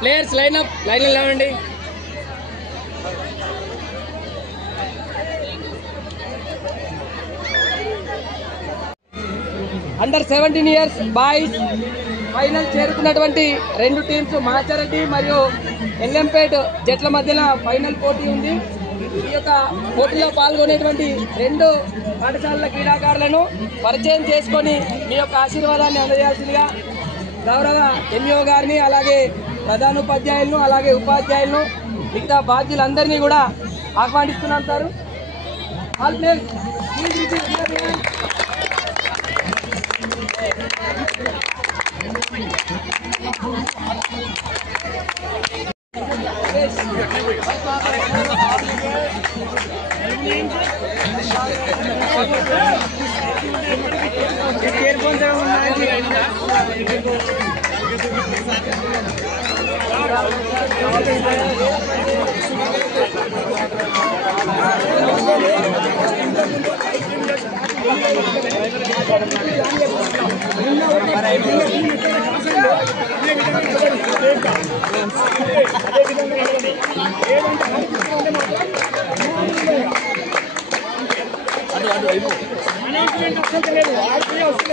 Players line లేవండి. Under 17 years boys final చేరుకున్నటువంటి రెండు teams Machareddy మరియు ఎల్లంపేట్ జట్ల మధ్యన ఫైనల్ పోటీ ఉంది. ఈ యొక్క పోటీలో పాల్గొనేటువంటి రెండు పాఠశాలల క్రీడాకారులను పరిచయం చేసుకొని మీ యొక్క ఆశీర్వాదాన్ని అందజేయాల్సిందిగా గౌరవ ఎంఈఓ గారిని, అలాగే ప్రధానోపాధ్యాయులను, అలాగే ఉపాధ్యాయులను, మిగతా బాధ్యులందరినీ కూడా ఆహ్వానిస్తున్నాం సార్. ఆల్ ప్లేయర్స్ అదే విధంగా